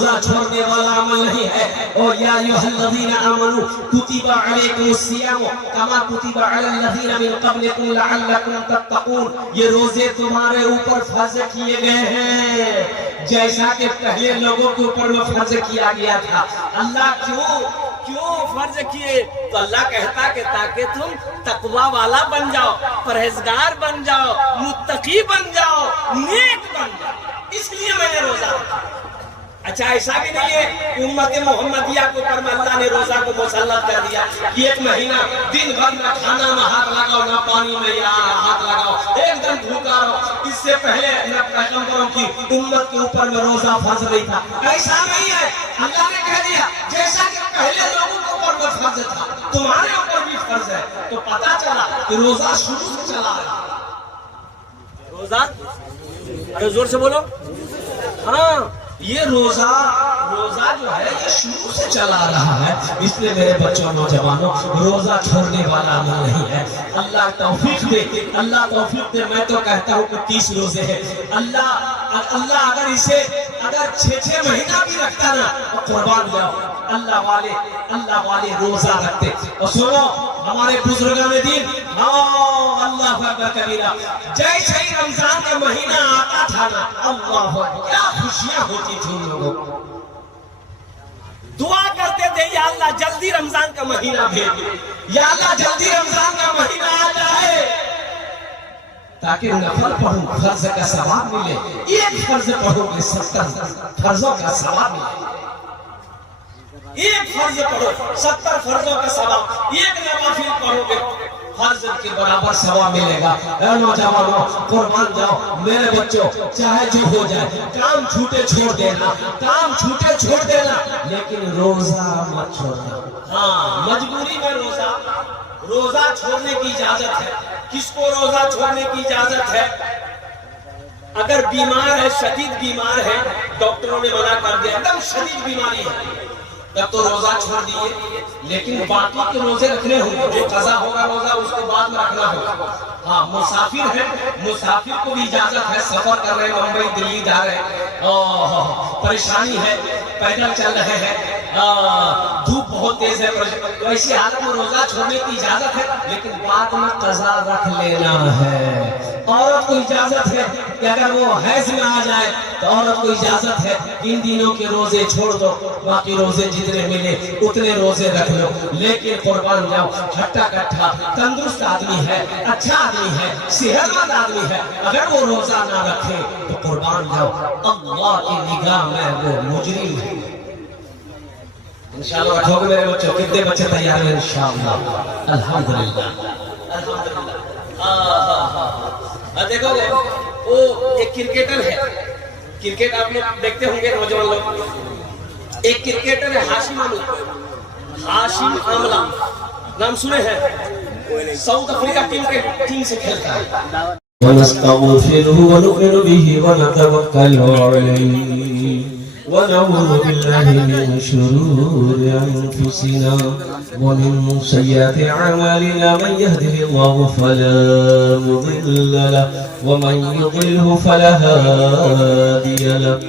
रोजा छोड़ने वाला अमल नहीं है। और या अय्युहल्लज़ीना आमनू कुतिबा अलैकुमुस्सियाम कमा कुतिबा अलल्लज़ीना मिन क़ब्लिकुम लअल्लकुम तत्तक़ून, ये रोजे तुम्हारे ऊपर फर्ज किए गए हैं जैसा कि पहले लोगों के ऊपर में फर्ज किया गया था। अल्लाह क्यों फर्ज किए? तो अल्लाह कहता कि ताकि तुम तकवा वाला बन जाओ, परहेजगार बन जाओ, मुत्तकी बन जाओ, नेक बन जाओ, इसलिए मैंने रोजा रखा। अच्छा, ऐसा भी नहीं है उम्मत मोहम्मदिया के ऊपर में अल्लाह ने रोजा को मुसल्लत कर दिया कि एक महीना दिन भर न खाना न हाथ लगाओ, न पानी में हाथ लगाओ, एकदम भूखा रहो। इससे पहले न पैगंबरों की उम्मत के ऊपर में रोजा फर्ज नहीं था। ऐसा नहीं है, अल्लाह ने कह दिया जैसा कि पहले लोगों के ऊपर में फर्ज था तुम्हारे ऊपर भी फर्ज है। तो पता चला कि रोजा शुरू से चला है। रोजा, अरे जोर से बोलो, हाँ, ये रोजा जो है ये शुरू से चला रहा है। इसलिए मेरे बच्चों नौजवानों, रोजा छोड़ने वाला अमल नहीं है। अल्लाह तौफीक दे, अल्लाह तौफीक दे। मैं तो कहता हूँ कि 30 रोजे हैं। अल्लाह अगर इसे 6 महीना भी रखता ना तो कुर्बान जाओ। अल्लाह वाले रोजा रखते। और सुनो, हमारे बुजुर्गान दीन, अल्लाह अकबर कबीरा, जैसे ही रमजान का महीना आता था ना, अल्लाह क्या खुशियां होती थी उन लोगों को। दुआ करते थे, या अल्लाह जल्दी रमजान का महीना भेज दे, या अल्लाह जल्दी रमजान का महीना आ जाए ताकि नफल पढ़ूं, फर्ज का सवाब मिले। एक फर्ज पढ़ोगे 70 फर्जों का सवाब मिले। एक फर्ज पढ़ो 70 फर्जों का सवाब, एक नवाफिल पढ़ोगे फर्ज के बराबर सवाब मिलेगा। नौजवानों, कुर्बान जाओ। मेरे बच्चों, चाहे जो हो जाए, काम छूटे छोड़ देना, काम छूटे छोड़ देना, लेकिन रोजा मत छोड़ना। हाँ, मजबूरी में रोजा छोड़ने की इजाजत है। किसको रोजा छोड़ने की इजाजत है? अगर बीमार है, शदीद बीमार है, डॉक्टरों ने मना कर दिया, एकदम शदीद बीमारी है, तब तो रोजा छोड़ दिए। लेकिन बाकी के रोजे रखने होंगे, जो कज़ा होगा रोजा उसके बाद में रखना होगा। हाँ, मुसाफिर है, मुसाफिर को भी इजाजत है, सफर कर रहे हैं, मुंबई दिल्ली जा रहे हैं, परेशानी है, पैदल चल रहे हैं, धूप बहुत तेज है, तो ऐसी हालत में रोजा छोड़ने की इजाजत है, लेकिन बाद में कज़ा रख लेना है। औरत को इजाजत है कि अगर वो हैज में आ जाए तो औरत को इजाजत है इन दिनों के रोजे छोड़ दो, बाकी रोजे जितने मिले उतने रोजे रख लो। लेकिन कुर्बान जाओ, हट्टा कट्ठा तंदुरुस्त आदमी है, अच्छा आदमी है, सेहतमंद आदमी है, अगर वो रोजा ना रखे तो कुर्बान जाओ, अल्लाह की निगाह में वो मुजरिम है। इंशाअल्लाह रखोगे मेरे बच्चों? कितने बच्चे तैयार हैं? इंशाअल्लाह, अल्हम्दुलिल्लाह, अल्हम्दुलिल्लाह। देखो वो एक क्रिकेटर है, क्रिकेट आप लोग देखते होंगे नौजवान लोग। एक क्रिकेटर है हाशिम आमला, नाम सुने हैं? साउथ अफ्रीका टीम से खेलता है। वनस्तगफिरुहु वनु'मिनु बिही वनतवक्कलु अलैहि वनऊज़ु बिल्लाहि मिन शुरूरि अनफुसिना वमिन सय्यिआति अअमालिना मन यहदिहिल्लाहु फला मुदिल्ल लहु वमन युद्लिल्हु फला हादिय लहु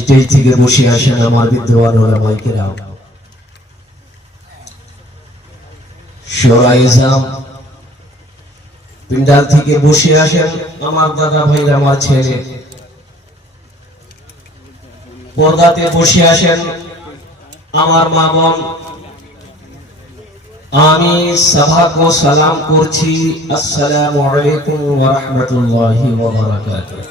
স্টেজ থেকে বসে আসেন আমার বিদ্বান ওলামায়ে কেরাম, শোরায়ে ইসলাম। পিন্ডাল থেকে বসে আসেন আমার দাদা ভাই, আমার ছেলে। পর্দাতে বসে আসেন আমার মা বোন। আমি সভা को सलाम করছি, আসসালামু আলাইকুম ওয়া রাহমাতুল্লাহি ওয়া বারাকাতুহু।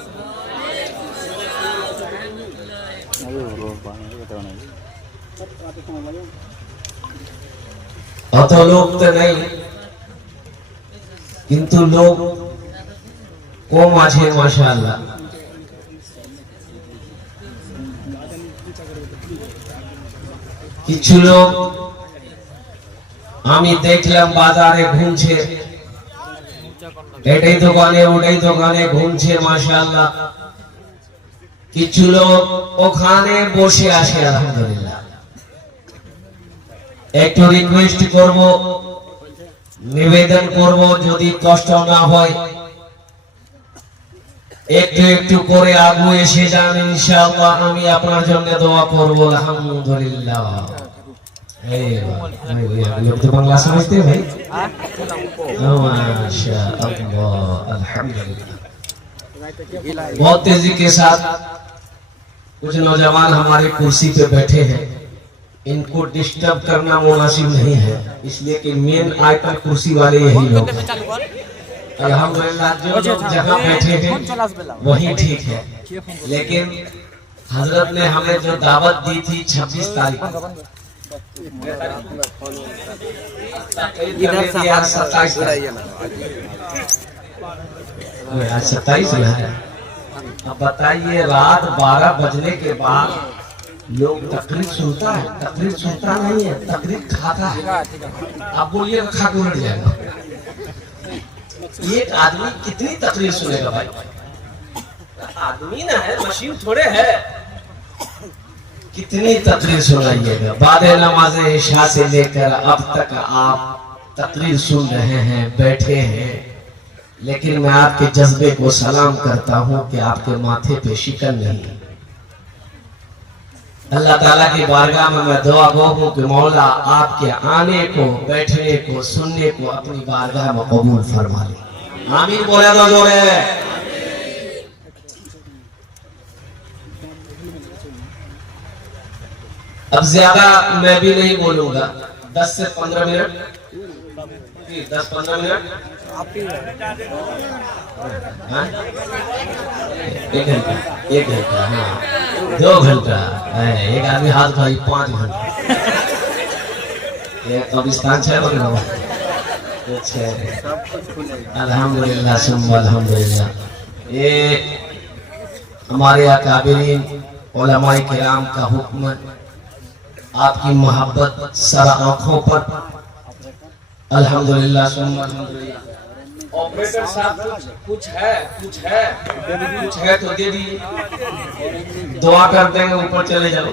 অত লোক তো নেই, কিন্তু লোক কম আছে মাশাআল্লাহ। কিছু লোক আমি দেখলাম বাজারে ঘুরছে, এটাই দোকানে ওটাই দোকানে ঘুরছে মাশাআল্লাহ। কিছু লোক ওখানে বসে আসে আলহামদুলিল্লাহ। একটু রিকোয়েস্ট করব, নিবেদন করব, যদি কষ্ট না হয় একটু একটু করে আগুয়ে এসে যান ইনশাআল্লাহ। আমি আপনার জন্য দোয়া করব আলহামদুলিল্লাহ। लोग तो बांग्ला समझते हैं भाई, माशाअल्लाह अल्हम्दुलिल्लाह। बहुत तेजी के साथ कुछ नौजवान हमारे कुर्सी पे बैठे हैं, इनको डिस्टर्ब करना मुनासिब नहीं है, इसलिए कि मेन आइटम कुर्सी वाले यही लोग हैं। अल्हम्दुलिल्लाह जो लोग जहाँ बैठे हैं वही ठीक है, लेकिन हजरत ने हमें जो दावत दी थी 26 तारीख, 27 है। अब बताइए रात 12 बजने के बाद लोग तकरीर सुनता है? तकरीर सुनता नहीं है, तकरीर खाता है। आप बोलिए खा के उड़ जाएगा। एक आदमी कितनी तकरीर सुनेगा भाई? आदमी ना है, मशीन थोड़े है। कितनी तकरीर सुनाइएगा। बाद नमाज इशा से लेकर अब तक आप तकरीर सुन रहे हैं, बैठे हैं, लेकिन मैं आपके जज्बे को सलाम करता हूं कि आपके माथे पे शिकन नहीं। अल्लाह ताला की बारगाह में मैं दुआ गो हूं कि मौला आपके आने को, बैठने को, सुनने को अपनी बारगाह में कबूल फरमा ले। आमीन बोले दो जोरे। अब ज्यादा मैं भी नहीं बोलूंगा, 10 से 15 मिनट, 10-15 मिनट, 1 घंटा, हाँ 2 घंटा, एक आदमी हाथ भाई 5 घंटा, ये कब्रिस्तान है बगल में। अल्हम्दुलिल्लाह सुम्मा अल्हम्दुलिल्लाह। ये हमारे अकाबिरीन उलमाए किराम का हुक्म, आपकी मोहब्बत सारा आंखों पर। अल्हम्दुलिल्लाह सुम्मा अल्हम्दुलिल्लाह। ऑपरेटर साहब कुछ है तो दे दीजिए, दुआ कर देंगे, ऊपर चले जाओ।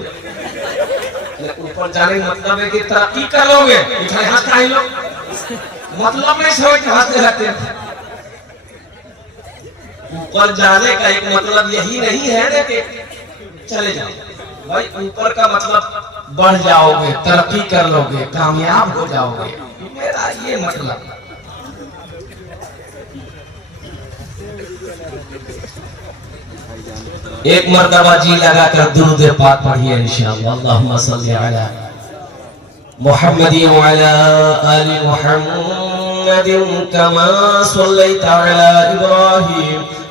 ऊपर जाने का मतलब है कि तरक्की कर लोगे, इधर हाथ का ही लो, मतलब नहीं समझ हाथ लगाते। ऊपर जाने का एक मतलब यही नहीं है ना कि चले जाओ भाई। ऊपर का मतलब बढ़ जाओगे, तरक्की कर लोगे, कामयाब हो जाओगे, मेरा ये मतलब। एक मर्तबा जी लगाकर दुरूद पाक पढ़िए इंशाअल्लाह। अल्लाहुम्मा सल्ली अला मुहम्मदिन व अला आलि मुहम्मदिन कमा सल्लैता अला इब्राहीम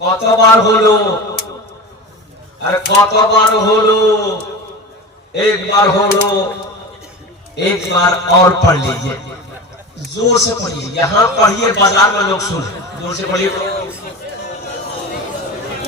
কতবার হলো আর কতবার হলো एक बार হলো एक बार और पढ़ लीजिए जोर से पढ़िए यहाँ पढ़िए बाजार में लोग सुने जोर से पढ़िए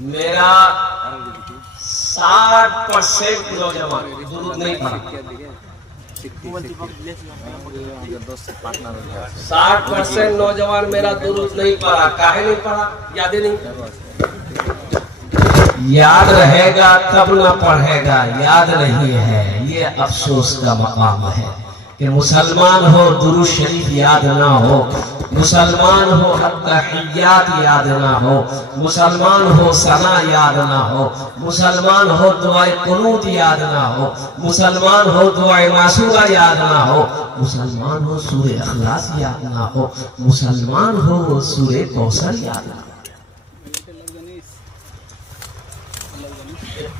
मेरा 60% नौजवान दुरूद नहीं पढ़ा 60% नौजवान मेरा दुरूद नहीं पढ़ा काहे नहीं पढ़ा याद ही नहीं याद रहेगा तब ना पढ़ेगा याद नहीं है ये अफसोस का मकाम है कि मुसलमान हो दुरूद शरीफ याद ना हो मुसलमान हो तहियात याद ना हो मुसलमान हो सना याद ना हो मुसलमान हो दुआए कुनूत याद ना हो मुसलमान हो दुआए मासूरा याद ना हो मुसलमान हो सूरे अखलास याद ना हो मुसलमान हो सूरे कौसर याद ना हो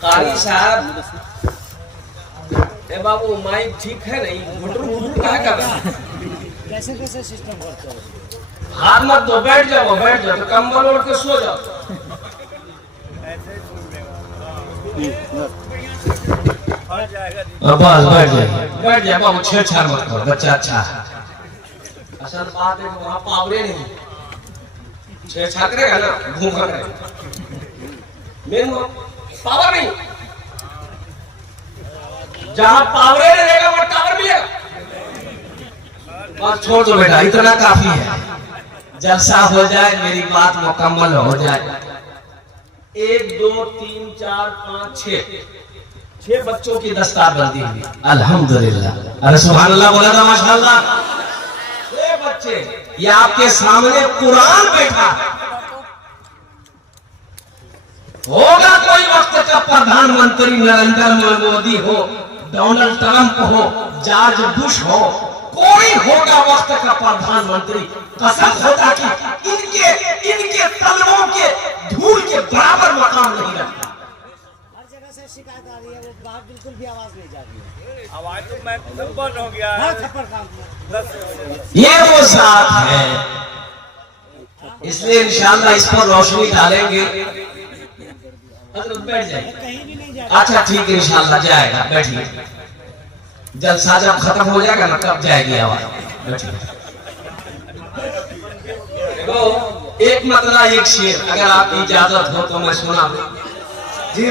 कारी साहब ए बाबू माइक ठीक है नहीं घुटरू क्या कर रहा है कैसे कैसे सिस्टम करते हो हाथ मत दो बैठ जाओ तो कंबल ओढ़ के सो जाओ बस बैठ जाए बाबू छेड़छाड़ मत करो बच्चा अच्छा है असल बात है वहाँ पावरे नहीं छेड़छाड़ करेगा ना घूम कर मेन पावर नहीं जहाँ पावरे रहेगा वो टावर मिलेगा बस छोड़ दो बेटा इतना काफी है जलसा हो जाए मेरी बात मुकम्मल हो जाए 1 2 3 4 5 6 बच्चों की दस्तारबंदी हुई अल्हम्दुलिल्लाह अरे सुभान अल्लाह बोला था माशाअल्लाह 6 बच्चे ये आपके सामने कुरान बैठा होगा कोई वक्त का प्रधानमंत्री नरेंद्र मोदी हो डोनाल्ड ट्रंप हो जॉर्ज बुश हो कोई होगा वक्त का प्रधानमंत्री कसम होता कि इनके तलवों के धूल के बराबर मकाम नहीं रखता हर जगह से शिकायत आ रही है वो बाहर बिल्कुल भी आवाज नहीं जा रही है आवाज तो मैं बंद हो गया हर थप्पड़ काम ये वो साथ है इसलिए इंशाअल्लाह इस पर रोशनी डालेंगे बैठ जाइए कहीं भी नहीं जा अच्छा ठीक है इंशाअल्लाह जाएगा बैठिए जलसा जब खत्म हो जाएगा ना तब जाएगी आवाज तो एक मतला एक शेर अगर आपकी इजाजत हो तो मैं सुना जी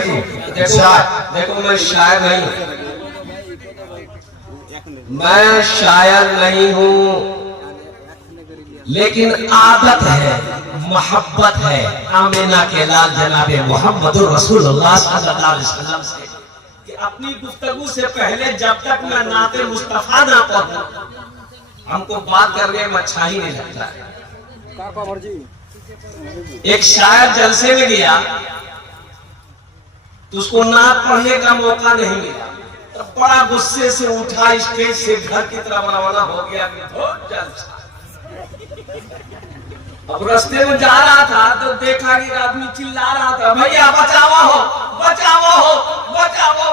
देखो मैं शायर नहीं मैं शायर नहीं हूँ लेकिन आदत है मोहब्बत है आमिना के लाल जनाबे मोहम्मद रसूलुल्लाह सल्लल्लाहु अलैहि वसल्लम से कि अपनी गुफ्तगू से पहले जब तक मैं नाते मुस्तफा ना पढ़ूं हमको बात करने में अच्छा ही नहीं लगता है एक शायर जलसे में गया तो उसको नात पढ़ने का मौका नहीं मिला तो बड़ा गुस्से से उठा स्टेज से घर की तरफ रवाना हो गया जलसा अब रास्ते में जा रहा था तो देखा कि एक आदमी चिल्ला रहा था भैया बचाओ हो बचाओ हो बचाओ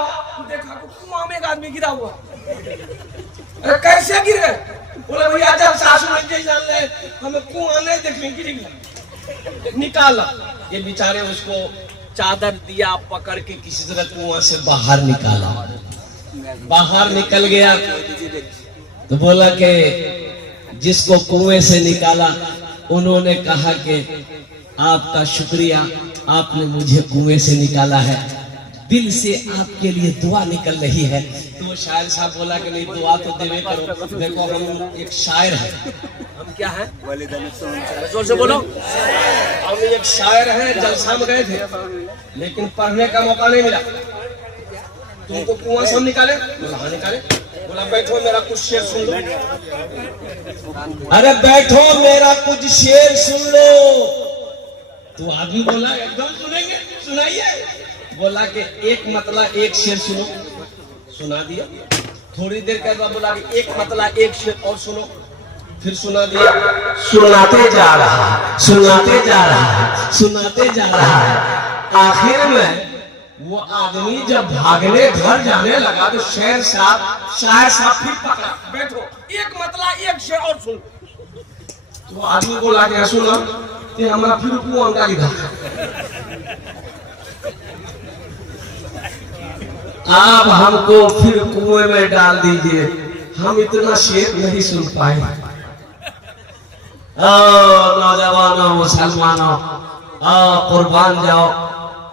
देखा कुआं में एक आदमी गिरा हुआ अरे कैसे गिर गए बोले भैया जब सासू जान ले हमें कुआं नहीं देखने गिर गया निकाला ये बेचारे उसको चादर दिया पकड़ के किसी तरह कुआं से बाहर निकाला बाहर निकल गया तो बोला कि जिसको कुएं से निकाला उन्होंने कहा कि आपका शुक्रिया आपने मुझे कुएं से निकाला है दिल से आपके लिए दुआ निकल रही है। तो शायर साहब बोला कि नहीं दुआ तो देवे करो। देखो हम एक शायर है, हम क्या है, जोर से बोलो, हम एक शायर हैं। जलसा में गए थे लेकिन पढ़ने का मौका नहीं मिला। तुमको कुआं से हम निकाले, बोला हाँ निकाले। बोला बैठो मेरा कुछ शेर सुन लो। अरे बैठो मेरा कुछ शेर सुन लो। तो आदमी बोला एकदम सुनेंगे, सुनाइए। बोला कि एक मतलब एक शेर सुनो, सुना दिया। थोड़ी देर के बाद बोला कि एक मतलब एक शेर और सुनो, फिर सुना दिया। सुनाते जा रहा है, सुनाते जा रहा है, सुनाते जा रहा है। आखिर में वो आदमी जब भागने घर जाने लगा तो शायर साहब फिर पकड़ा, बैठो एक मतलब एक शेर और सुन। तो आदमी बोला कि सुनो कि हमारा फिर कुआं डाली था। आप हमको फिर कुएं में डाल दीजिए, हम इतना शेर नहीं सुन पाए। नौजवानों मुसलमानों, कुर्बान जाओ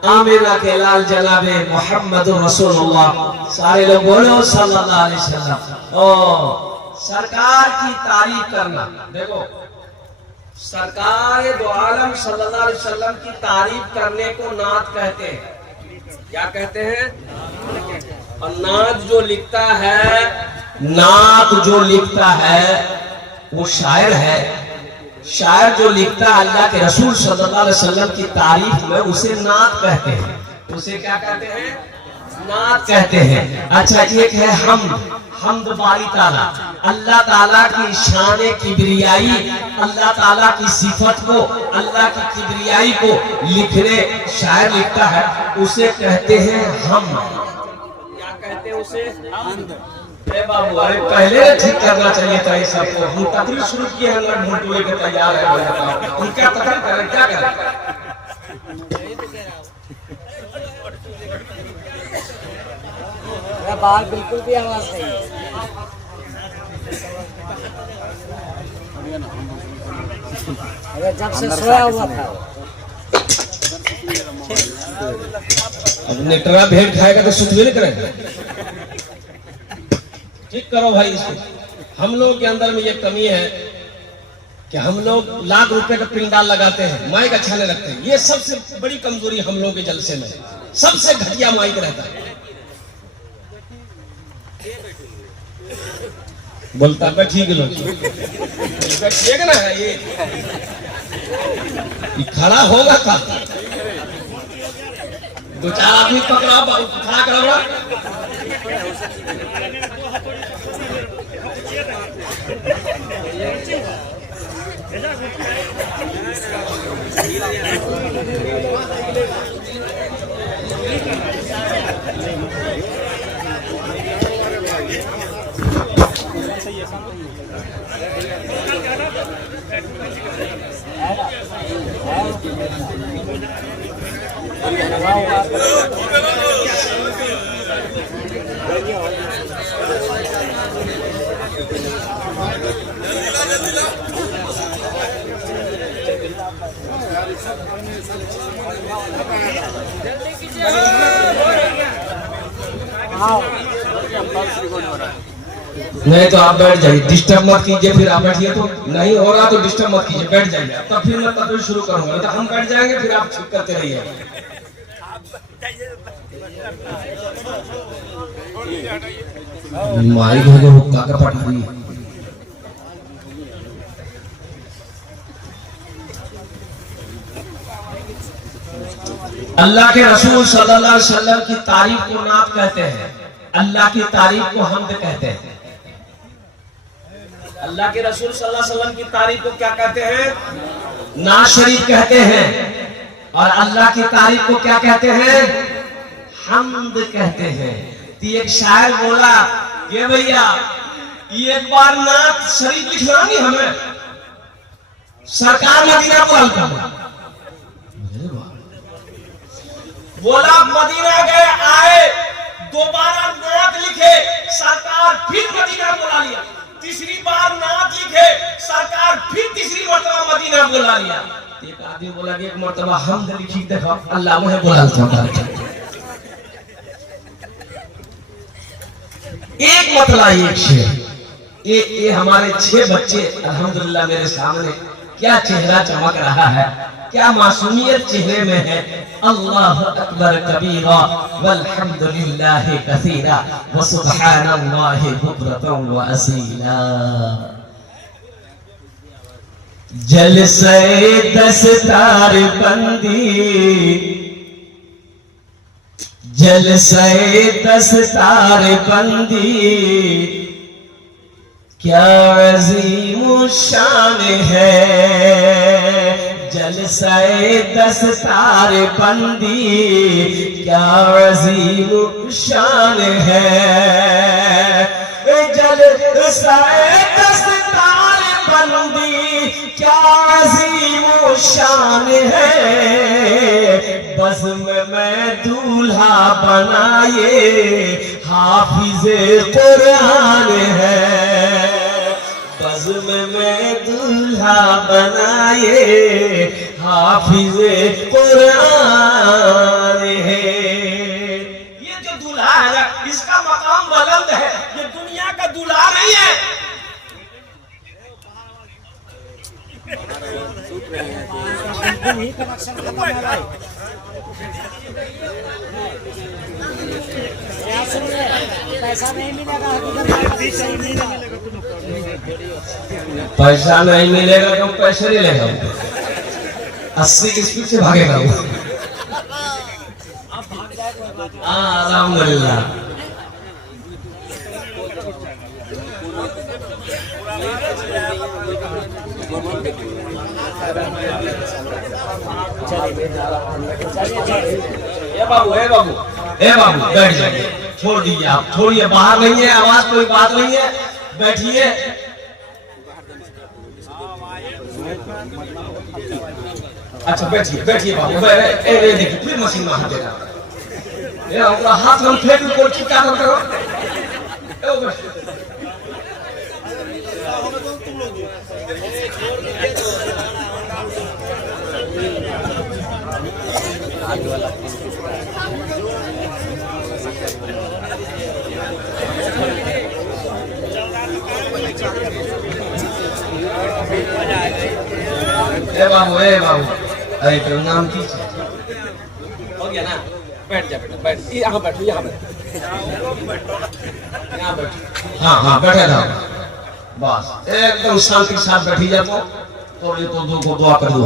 आमिना के लाल जनाबे मोहम्मद रसूलुल्लाह। सारे लोग बोलो सल्लल्लाहु अलैहि वसल्लम। ओ सरकार की तारीफ करना, देखो सरकार दो आलम सल्लल्लाहु अलैहि वसल्लम की तारीफ करने को नात कहते हैं। क्या कहते हैं? और नात जो लिखता है, नात जो लिखता है वो शायर है। शायर जो लिखता है अल्लाह के रसूल सल्लल्लाहु अलैहि वसल्लम की तारीफ में, उसे नात कहते हैं। उसे क्या कहते हैं? नात कहते हैं। अच्छा एक है हमद बारी ताला, अल्लाह ताला की शान किब्रियाई, अल्लाह ताला की सिफत को, अल्लाह की किब्रियाई को लिखने शायर लिखता है, उसे कहते हैं हम। क्या कहते हैं उसे? अरे बाबू, अरे पहले ठीक करना चाहिए था इस सबको। हम तकरीर शुरू किए हैं, नट भुटुए के तैयार है। उनका तकरीर करें, क्या करें? बाहर बिल्कुल भी आवाज नहीं है। अरे जब से सोया हुआ था। अब नेटरा भेंट खाएगा तो सुतवे नहीं करेगा। ठीक करो भाई इसको। हम लोग के अंदर में ये कमी है कि हम लोग लाख रुपए का पिंडाल लगाते हैं, माइक अच्छा नहीं रखते। ये सबसे बड़ी कमजोरी हम लोग के जलसे में, सबसे घटिया माइक रहता है। बोलता बैठी के लोग बैठिएगा ना, ये खड़ा होगा था। दो चार आदमी पकड़ा खड़ा करा। नहीं तो आप बैठ जाइए, डिस्टर्ब मत कीजिए। फिर आप बैठिए, तो नहीं हो रहा तो डिस्टर्ब मत कीजिए, बैठ जाइए। तब फिर मैं तब शुरू करूंगा, तो हम बैठ जाएंगे, फिर आप चुप करते रहिए। माइक हो गया हुक्का का पटारी। अल्लाह के रसूल सल्लल्लाहु अलैहि वसल्लम की तारीफ को नात कहते हैं, अल्लाह की तारीफ को हमद कहते हैं। अल्लाह के रसूल सल्लल्लाहु अलैहि वसल्लम की तारीफ को क्या कहते हैं? नात शरीफ कहते हैं। और अल्लाह की तारीफ को क्या कहते हैं? हमद कहते हैं। तो एक शायर बोला ये भैया एक बार नात शरीफ लिखना नहीं हमें, सरकार मदीना बोला। बोला मदीना गए आए, दोबारा नात लिखे, सरकार फिर मदीना बुला लिया। तीसरी बार नात लिखे, सरकार फिर तीसरी मरतबा मदीना बुला लिया। एक आदमी बोला कि एक मरतबा हमद लिखी देखो, अल्लाह मुझे बोला था। एक मतला एक शेर। ये हमारे 6 बच्चे अल्हम्दुलिल्लाह मेरे सामने, क्या चेहरा चमक रहा है, क्या मासूमियत चेहरे में है। अल्लाह अकबर कबीरा वल्हम्दुलिल्लाहि कसीरा व सुब्हानल्लाहि बुकरतन व असीला। जलसे दस्तार बंदी, जलसे दस्तार बंदी, क्या अजीम शान है। जलसे दस्तार बंदी, क्या अजीम शान है। जलसे दस्तार बंदी, क्या अजीम शान है। बज़्म में दूल्हा बनाए हाफिज़े कुरान है। बज़्म में दूल्हा बनाए हाफिज़े कुरान है। ये जो दूल्हा है ना, इसका मकाम बुलंद है, ये दुनिया का दूल्हा नहीं है। बिल्कुल ही कनेक्शन खत्म है भाई। क्या सुन रहे, पैसा नहीं मिलेगा, पैसा नहीं मिलेगा तो पैसे नहीं लेगा, 80 की स्पीड से भागेगा वो। अल्हम्दुलिल्लाह। ए बाबू बैठ जाइए, छोड़ दीजिए, आप छोड़िए, बाहर नहीं है आवाज, कोई बात नहीं है, बैठिए। अच्छा बैठिए बैठिए बाबू। देखिए फिर मशीन में हाथ देगा, हाथ हम फेंक को चिपका करो। ए बाबू, अरे तो नाम की हो गया ना, बैठ जा बेटा, बैठ, यहाँ बैठो, यहाँ बैठो, यहाँ बैठो। हाँ हाँ बैठे रहो, बस एकदम शांति के साथ बैठी जाओ और ये तो दो को दुआ कर दो।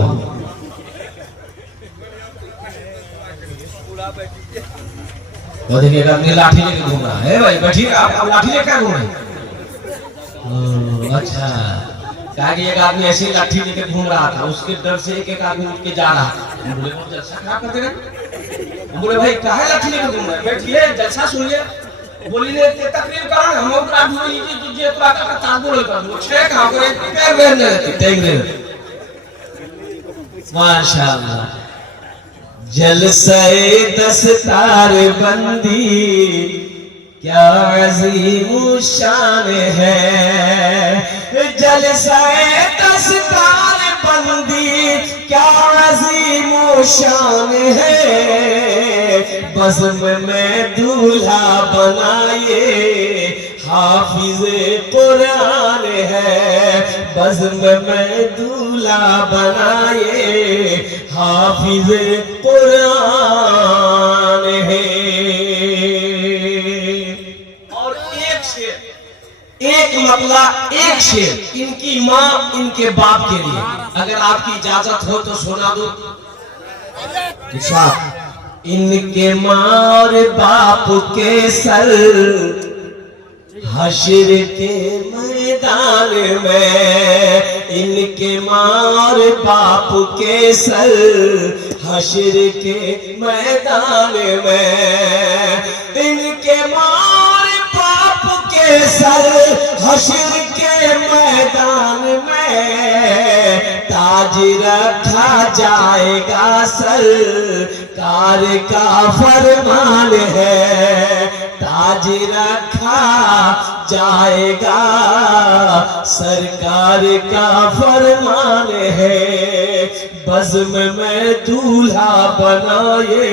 वो देखिए अपनी लाठी लेकर घूम रहा है भाई, बैठिए, आप लाठी लेकर घूम रहे हैं। अच्छा, कहा कि एक आदमी ऐसी लाठी लेकर घूम रहा था, उसके डर से एक आदमी उठ के जा रहा था। बोले वो जलसा खराब कर देगा। बोले भाई काहे लाठी लेकर घूम रहे हैं, बैठिए जलसा सुनिए। बोली ने तकरीर करो, हम लोग का बोली जी तुझे तो आका का ताबुल कर दो, छे कहां करे पैर वेर ने टेक रे। माशाअल्लाह। जलसे दस्तार बंदी, क्या अजीम शान है। जलसे दस्तार बंदी, क्या अजीम शान है। बज़्म में दूल्हा बनाए हाफिज़े कुरान है। बज़्म में दूल्हा बनाए हाफिज़े कुरान है। और एक शेर, एक मतला एक शेर इनकी माँ इनके बाप के लिए, अगर आपकी इजाजत हो तो सुना दो। इनके मार बाप के सर हश्र के मैदान में। इनके मार बाप के सर हश्र के मैदान में। इनके मार बाप के सर हश्र के मैदान में। ताज रखा जाएगा सरकार का फरमान है। ताज रखा जाएगा सरकार का फरमान है। बज़्म में दूल्हा बनाए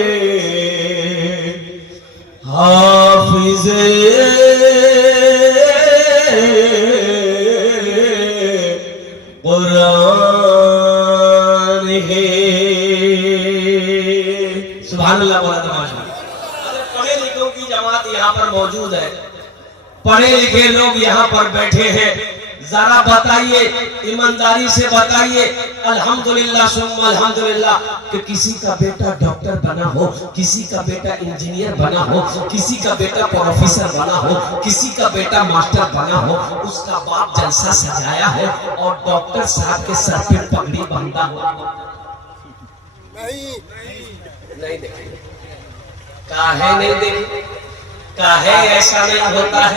हाफिज़े सुभान अल्लाह बोला माशाअल्लाह। अरे पढ़े लिखों की जमात यहाँ पर मौजूद है, पढ़े लिखे लोग यहाँ पर बैठे हैं, जरा बताइए, ईमानदारी से बताइए अल्हम्दुलिल्लाह सुम्मा अल्हम्दुलिल्लाह कि किसी का बेटा डॉक्टर बना हो, किसी का बेटा इंजीनियर बना हो, किसी का बेटा प्रोफेसर बना हो, किसी का बेटा मास्टर बना हो, उसका बाप जलसा सजाया है और डॉक्टर साहब के सर पे पगड़ी बांधा हो। नहीं देखेंगे, काहे नहीं देखेंगे, काहे ऐसा नहीं होता है?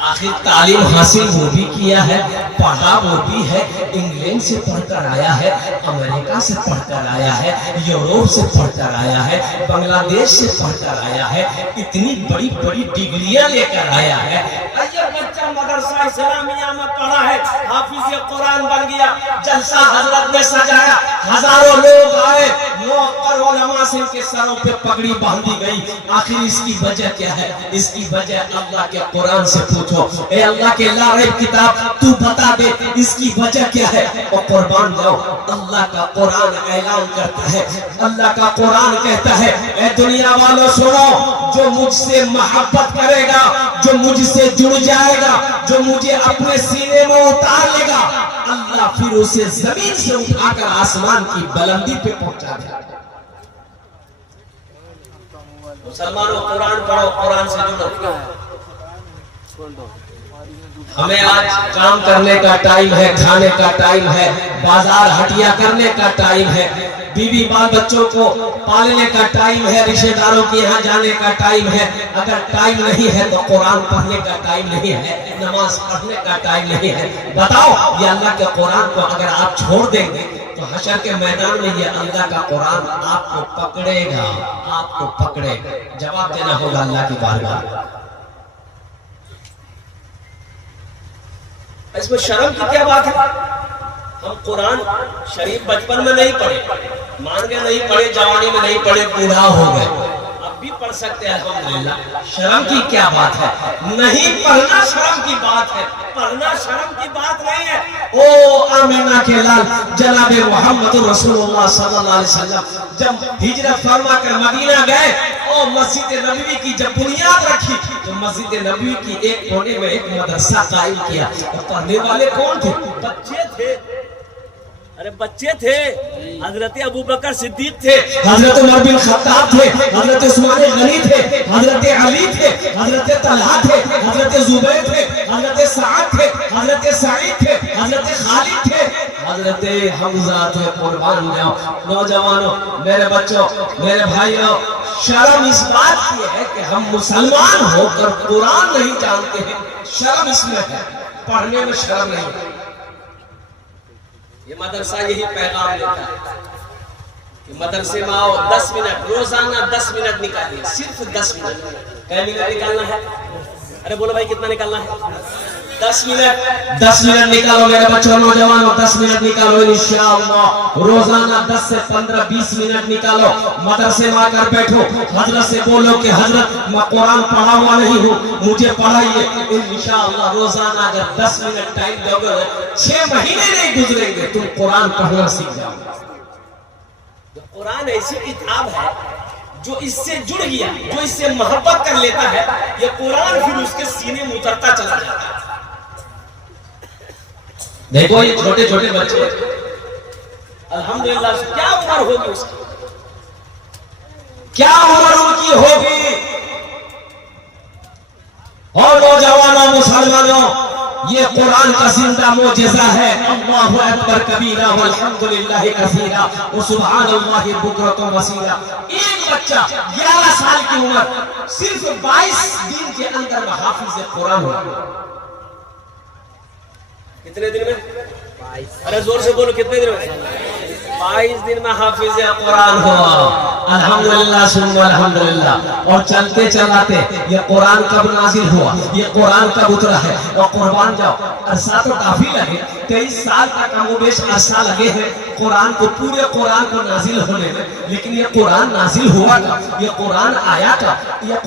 आखिर तालीम हासिल वो भी किया है, पढ़ा वो भी है, इंग्लैंड से पढ़कर आया है, अमेरिका से पढ़कर आया है, यूरोप से पढ़कर आया है, बांग्लादेश से पढ़कर आया है, इतनी बड़ी बड़ी डिग्रियां लेकर आया है। बच्चा मदरसा इस्लामिया में पढ़ा है, हाफिज कुरान बन गया, जलसा हजरत ने सजाया, हजारों लोग आए, मुअक्कर उलमा से इनके सरों पे पगड़ी बांधी गई। आखिर इसकी वजह क्या है? इसकी वजह अल्लाह के कुरान से पूछो, ए अल्लाह के लाइब किताब तू बता दे इसकी वजह क्या है? और कुर्बान जाओ, अल्लाह का कुरान ऐलान करता है, अल्लाह का कुरान कहता है, ए दुनिया वालों सुनो, जो मुझसे मोहब्बत करेगा, जो मुझसे जुड़ जाएगा, जो मुझे अपने सीने में उतार लेगा, अल्लाह फिर उसे जमीन से उठाकर आसमान की बुलंदी पे पहुंचा देगा। मुसलमानों कुरान पढ़ो, कुरान से जुड़ो। हमें आज काम करने का टाइम है, खाने का टाइम है, बाजार हटिया करने का टाइम है, बीवी बाल बच्चों को पालने का टाइम है, रिश्तेदारों के यहाँ जाने का टाइम है। अगर टाइम नहीं है तो कुरान पढ़ने का टाइम नहीं है, नमाज पढ़ने का टाइम नहीं है। बताओ, ये अल्लाह के कुरान को अगर आप छोड़ देंगे तो हशर के मैदान में ये अल्लाह का कुरान आपको पकड़ेगा, आपको पकड़ेगा। जवाब देना होगा अल्लाह की बारगाह। इसमें शर्म की क्या बात है? हम कुरान शरीफ बचपन में नहीं पढ़े, मान के नहीं पढ़े, जवानी में नहीं पढ़े, बूढ़ा हो गए, अब भी पढ़ सकते हैं अल्हम्दुलिल्लाह। शर्म की क्या बात है? नहीं पढ़ना शर्म की बात है, पढ़ना शर्म की बात नहीं है। ओ आमिना के लाल जनाबे मोहम्मद रसूलुल्लाह सल्लल्लाहु अलैहि वसल्लम जब हिजरत फरमा कर मदीना गए और मस्जिद नबवी की जब बुनियाद रखी तो मस्जिद नबवी की एक कोने में एक मदरसा कायम किया। और पढ़ने वाले कौन थे? बच्चे थे। अरे बच्चे थे, हजरत अबू बकर सिद्दीक थे, हजरत उमर बिन खत्ताब थे, हजरत उस्मान गनी थे, हजरत अली थे, हजरत तलहा थे, हजरत जुबैर थे, हजरत सअद थे, हजरत सईद थे, हजरत खालिद थे, हजरत हमजा थे। कुर्बान जाओ नौजवानों, मेरे बच्चों, मेरे भाइयों, शर्म इस बात की है कि हम मुसलमान होकर कुरान नहीं जानते हैं। शर्म इसमें है, पढ़ने में शर्म नहीं है। ये मदरसा यही पैगाम देता है कि मदरसे में आओ, 10 मिनट रोजाना 10 मिनट निकालिए, सिर्फ 10 मिनट। क्या मिनट निकालना है? अरे बोलो भाई कितना निकालना है? 10 मिनट। 10 मिनट निकालो मेरे बच्चों, नौजवानों, 10 मिनट निकालो इंशाअल्लाह। रोजाना 10 से 15-20 मिनट निकालो, मदरसे में आकर बैठो, हजरत से बोलो कि हजरत मैं कुरान पढ़ा हुआ नहीं हूँ, मुझे पढ़ाइए। इंशाअल्लाह रोजाना अगर 10 मिनट टाइम दोगे, 6 महीने नहीं गुजरेंगे, तुम कुरान पढ़ना सीख जाओगे। कुरान ऐसी किताब है जो इससे जुड़ गया, जो इससे मोहब्बत कर लेता है, ये कुरान फिर उसके सीने में उतरता चला जाता है। देखो ये छोटे छोटे बच्चे, अल्हम्दुलिल्लाह, क्या उम्र होगी उसकी, क्या उम्र उनकी होगी। और नौजवानों, मुसलमानों, ये कुरान का जिंदा मोजेज़ा है। अल्लाहु अकबर कबीरा वल्हम्दुलिल्लाहि कसीरा व सुब्हानल्लाहि बुकरतन वसीला। एक बच्चा 11 साल की उम्र, सिर्फ 22 दिन के अंदर हाफिज कुरान हुआ। कितने दिन में? 22। अरे जोर से बोलो, कितने दिन में? 22 दिन में हाफिज कुरान हुआ। अल्हम्दुलिल्लाह सुम्मा अल्हम्दुलिल्लाह। और चलते चलाते ये कुरान कब नाजिल हुआ, ये कुरान कब उतरा है। और कुर्बान जाओ, अरसा तो काफी लगे, 23 साल का कमोबेश अरसा लगे हैं कुरान को, पूरे कुरान को नाजिल होने में। लेकिन ये कुरान नाजिल हुआ था, ये कुरान आया था, ये